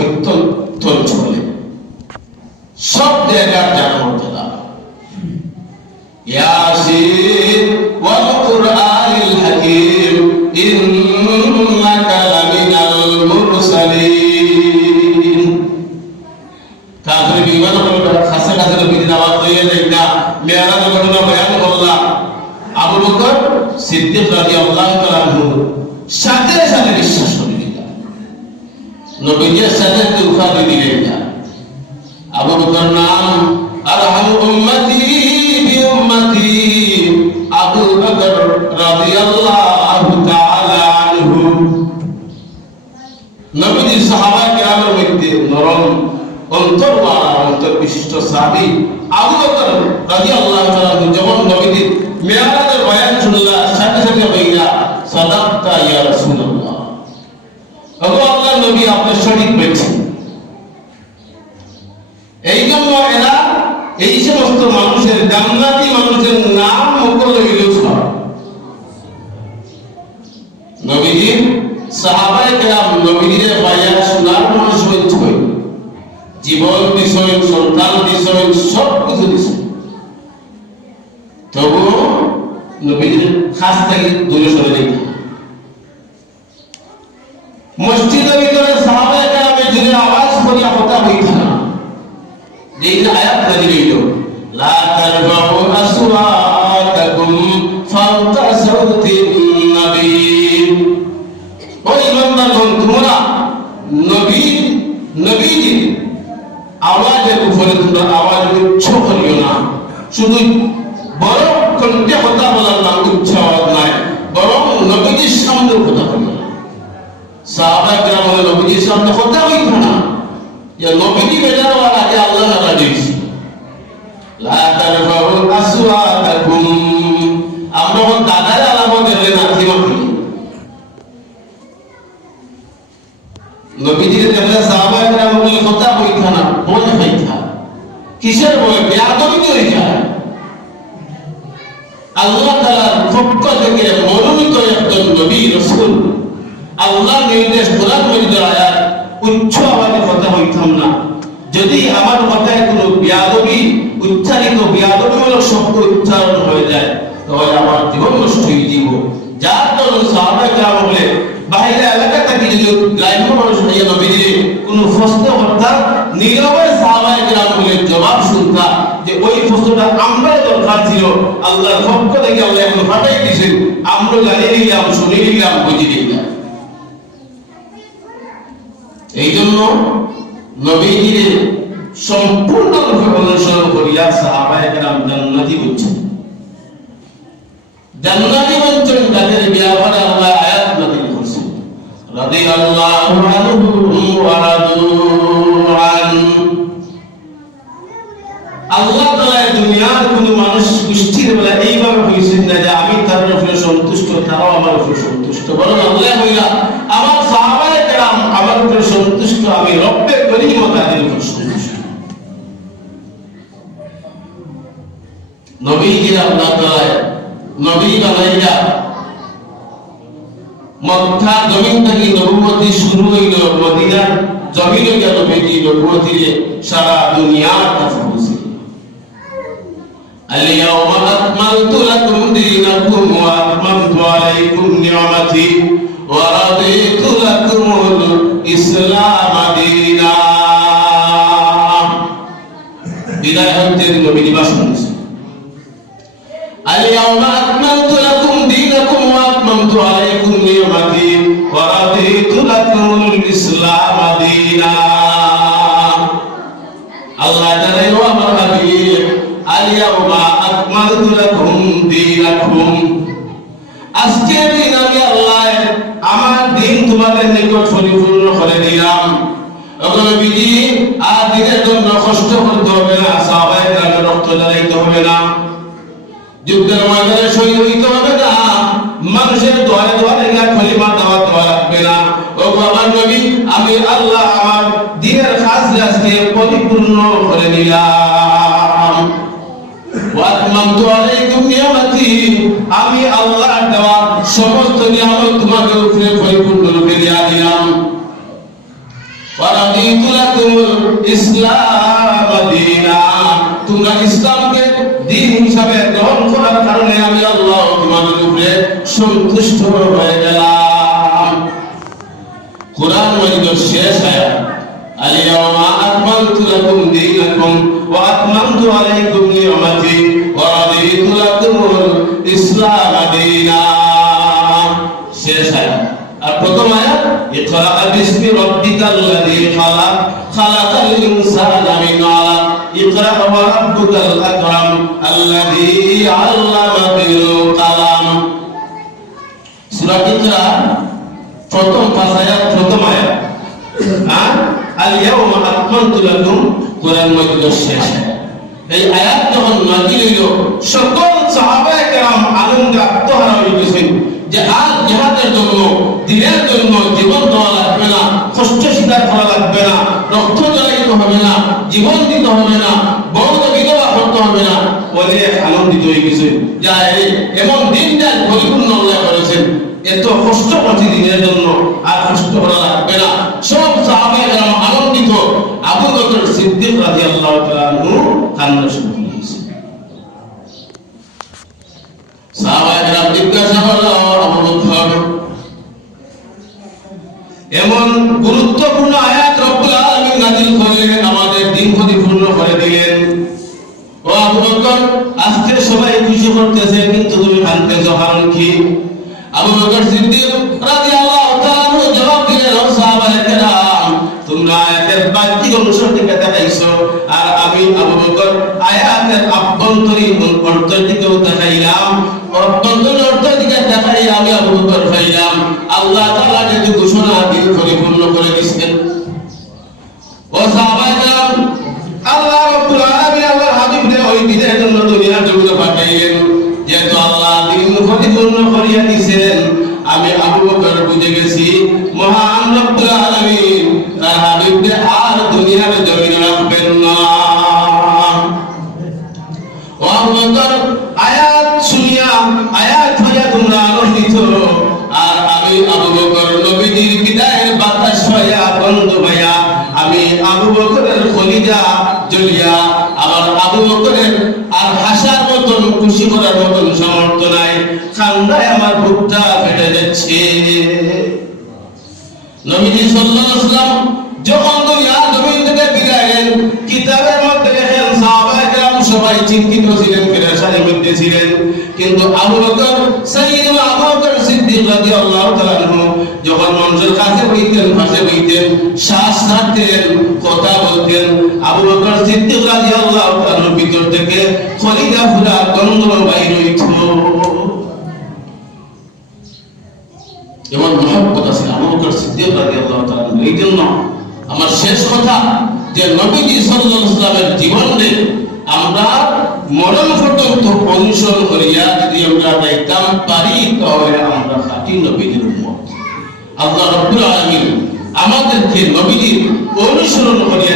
প্রত্যন্তর চলে সব জায়গার জানমর্যাদা ইয়াসিন ওয়াল কুরআনিল হাকীম ইন্নাকা লামিনাল মুরসালিন কাজে বিমান বলতে খাসা কাজে বিদিন আওয়াজ দিয়ে দেনা মেরাজের ঘটনা বয়ান করলাম আবু বকর সিদ্দিক রাদিয়াল্লাহু তাআলা আনহু সাথে সাথে বিশ্বাস করে নিলেন নবীজির সাথে উফাদি দিলেন না আবু বকর নাম আরহামু উম্মতি বি উম্মতি আবু বকর রাদিয়াল্লাহু তাআলা আনহু নবীজি সাহাবা কিরামের মধ্যে নরম অন্তরওয়ালা অন্তর্বিশিষ্ট সাহাবী আবু বকর রাদিয়াল্লাহু তাআলা যখন নবীজি মেরাজের বয়ান শুনলা সাথে সাথে বইলা সাদাক্তা ইয়া রাসূলুল্লাহ ওগো আল্লাহর নবী আপনি সঠিক বলেছেন এই জন্য এরা এই সমস্ত মানুষের জান্নাতি মানুষের নাম মুখস্থ হইল নবীজি সাহাবায়ে কেরাম নবীজির বয়ান শোনার মানুষ হইছে জীবন বিষয় সন্তান বিষয় সব কিছু বিষয় তবু নবীজির খাস থেকে দূরে সরে যেত মসজিদের ভিতরে সাহাবায়ে কেরামের জন্য আওয়াজ করিয়া কথা হইত না এই যে আয়াত নাযিল হইল লা তারফাউ আসওয়াতাকুম ফাওকা সাওতিন নবী ওই ইমানদারগণ তোমরা নবীজি আওয়াজের উপরে তোমরা আওয়াজ উচ্চ করিও না শুধু বড় কণ্ঠে কথা বলার নাম উচ্চ আওয়াজ নয় বরং নবীজির সামনে কথা বলো সাহাবায়ে কেরাম নবীজির সামনে কথা হইত না যে নবীজি বেজার হওয়ার আগে আল্লাহ নারা দিয়েছে লা তারফাউ আসওয়াতাকুম আমরা দাদার আলামতের না কিমা করি নবীজির দেখলে সাহাবায়ে কেরাম বলে কথা হইত না বলে হইতা কিসের বলে বেয়াদবি করে যায় আল্লাহ তাআলার পক্ষ থেকে মনোনীত একজন নবী রাসূল আল্লাহ নির্দেশ কোরআন মজিদের আয়াত উচ্চ আওয়াজে কথা হইতাম না যদি আমার কথায় কোনো বেয়াদবি উচ্চারিত বেয়াদবিমূলক শব্দ উচ্চারণ হয়ে যায় তাহলে আমার জীবন নষ্ট হয়ে যাব যার জন্য সাহাবায়ে কেরাম বলে বাইরে এলাকা থেকে যদি গ্রাম্য মানুষ হইয়া নবীজির কোনো প্রশ্ন করতাম নীরবে সাহাবায়ে কেরাম বলে জবাব শুনতা যে ওই প্রশ্নটা আমরা দরকার ছিল আল্লাহর পক্ষ থেকে আল্লাহ এখন ফাটাই দিয়েছেন আমরা জানি নিলাম শুনে নিলাম বুঝে নিলাম এই জন্য নবীজির সম্পূর্ণরূপে অনুসরণ করিয়া সাহাবায়ে কেরাম জান্নাতি হচ্ছেন জান্নাতি হচ্ছেন তাদের ব্যাপারে আল্লাহ আয়াত নাযিল করেছেন রাদিয়াল্লাহু আনহু ওয়া রাদু আন আল্লাহ তাআলা দুনিয়ার কোন মানুষ সৃষ্টির বেলা এইভাবে হইছেন না যে আমি তার উপরে সন্তুষ্ট তারাও আমার উপরে সন্তুষ্ট বরং আল্লাহ কইলা আমার সাহাবায়ে কেরাম আমার উপরে সন্তুষ্ট আমি রব্বে করিম তাদের উপরে সন্তুষ্ট নবীজি আল্লাহ তাআলা নবী বানাইয়া মক্কা জমিন থেকে নবুয়তি শুরু হইল মদিনার জমিনে গেল নবীজি নবুয়তির সারা দুনিয়ার কাছে পৌঁছে اليوم أكملت لكم دينكم وأتممت عليكم نعمتي ورضيت لكم الإسلام دينا বিদায় হতে নবী দিবস اليوم أكملت لكم دينكم وأتممت عليكم نعمتي ورضيت لكم الإسلام دينا الله تعالى وأمر حبيب اليوم أكملت لكم دينكم আজকে দিন আমি আল্লাহ আমার দিন তোমাদের নিকট পরিপূর্ণ করে দিলাম ওগো নবীজি আর দিনের জন্য কষ্ট করতে হবে না সাহাবায়ে কেরামের রক্ত ঝরাইতে হবে না যুদ্ধের ময়দানে শহীদ হইতে হবে না মানুষের দোয়ারে দোয়ারে গিয়ে কলিমা দাওয়াত দেওয়া লাগবে না ওগো আমার নবী আমি আল্লাহ আমার দিনের কাজ আজকে পরিপূর্ণ করে দিলাম ওয়াতমামতু আলাইকুম নিয়ামতি আমি আল্লাহর দেওয়া সমস্ত নিয়ামত তোমাদের উপরে পরিপূর্ণ রূপে দিয়া দিলাম ওয়ারাদিতু লাকুমুল ইসলাম দীনা, তোমরা ইসলামকে দ্বীন হিসাবে গ্রহণ করার কারণে আমি আল্লাহ তোমাদের উপরে সন্তুষ্ট হয়ে গেলাম। কুরআন মাজিদের শেষ আয়াত, আল-ইয়াওমা আকমালতু লাকুম দীনাকুম ওয়া আতমামতু আলাইকুম নি'মাতি ওয়া রাদিতু লাকুমুল ইসলাম দীনা। শেষ আয়াত। আর প্রথম আয়াত, ইকরা বিসমি রাব্বিকাল্লাযী খালাক খালাকাল ইনসানা মিন আলাক ইকরা ওয়া রাব্বুকাল আকরাম আল্লাযী আল্লামা বিল কালাম। সূরা ইকরা প্রথম পাঁচ আয়াত, প্রথম আয়াত। আর আল-ইয়াওমা আকমালতু লাকুম কুরআন মাজিদের শেষ আয়াত। এই আয়াত যখন নাযিল হইল, সকল সাহাবায়ে কেরাম আনন্দে আত্মহারা হয়ে গেছেন যে আজ জিহাদের জন্য, দ্বীনের জন্য জীবন দেওয়া লাগবে না, কষ্ট স্বীকার করা লাগবে না, রক্ত জড়াইতে হবে না, জীবন দিতে হবে না, বড় বিধবা করতে হবে না, বলে আনন্দিত হয়ে গেছে। যা এমন দিন যার পরিপূর্ণ আল্লাহ করেছেন, এত কষ্ট করছে দিনের জন্য, আর কষ্ট করা লাগবে না। সব সাহাবায়ে কেরাম আনন্দিত। আবু বকর সিদ্দিক রাদিয়াল্লাহু তাআলা আনহু কান্না শুরু করেছে। সাহাবায়ে কেরাম জিজ্ঞাসা করলো, আবু বকর, এমন গুরুত্বপূর্ণ আয়াত রব্বুল আলামিন নাযিল করলেন, আমাদের দিন পরিপূর্ণ করে দিলেন। ও আবু বকর, আজকে সবাই খুশি করতেছে, কিন্তু তুমি কাঁদতেছো কারণ কি? আবু বকর সিদ্দিক রাদিয়াল্লাহু তাআলা আনহু জবাব দিলেন, ও সাহাবায়ে কেরাম, তোমরা আয়াতের বাহ্যিক অংশ থেকে দেখাইছো, আর আমি আবু বকর আয়াতের আভ্যন্তরীণ অর্থের দিকেও দেখাইলাম। অভ্যন্তরীণ অর্থের দিকে দেখাই আমি আবু বকর পাইলাম আল্লাহ তাআলা যে ঘোষণা দিন পরিপূর্ণ করে দিয়েছেন। ও সাহাবায়ে কেরাম, আল্লাহ রাব্বুল আলামিন আল্লাহর হাবিবকে ওই দিনের জন্য দুনিয়ার জমিনে পাঠাইলেন। যেহেতু আল্লাহ দিন পরিপূর্ণ করিয়া দিয়েছেন, আমি আবু বকর বুঝে গেছি মহান রব্বুল আলামিন তার হাবিবকে আর দুনিয়ার জমিনে রাখবেন না। ও আবু বকর, আয়াত শুনিয়া, আয়াত হইয়া তোমরা আনন্দিত, আর আমি আবু বকর নবীজির বিদায়ের বাতাস হইয়া বন্ধ হইয়া, আমি আবু বকরের কলিজা জ্বলিয়া, আমার আবু বকরের আর হাসার মতন, খুশি করার মতন সামর্থ্য নাই, কান্নায় আমার বুকটা ফেটে যাচ্ছে। নবীজি সাল্লাল্লাহু আলাইহি ওয়াসাল্লাম যখন দুনিয়ার জমিন থেকে বিদায় নেন, কিতাবের মধ্যে লেখেন সাহাবায়ে কেরাম সবাই চিন্তিত ছিলেন, পেরেশানির মধ্যে ছিলেন, কিন্তু আবু বকর, সাইয়্যিদুনা আবু বকর সিদ্দিক রাদিয়াল্লাহু তাআলা আনহু যখন মানুষের কাছে বইতেন, পাশে বইতেন, শ্বাস ছাড়তেন, কথা বলতেন, আবু বকর সিদ্দিক রাদিয়াল্লাহু তাআলা আনহুর ভিতর থেকে কলিজা ফুলা গন্ধ বাইর হইত। এমন মহব্বত আছে আবু বকর সিদ্দিক রাদিয়াল্লাহু তাআলা। এই জন্য আমার শেষ কথা, যে নবীজি সাল্লাল্লাহু আলাইহি ওয়াসাল্লামের জীবনে আমরা মরণ পর্যন্ত অনুসরণ করিয়া যদি আমরা যাইতাম পারি, তাহলে আমরা খাঁটি নবীজির উম্মত। আল্লাহ রাব্বুল আলামিন আমাদেরকে নবীজির অনুসরণ করিয়া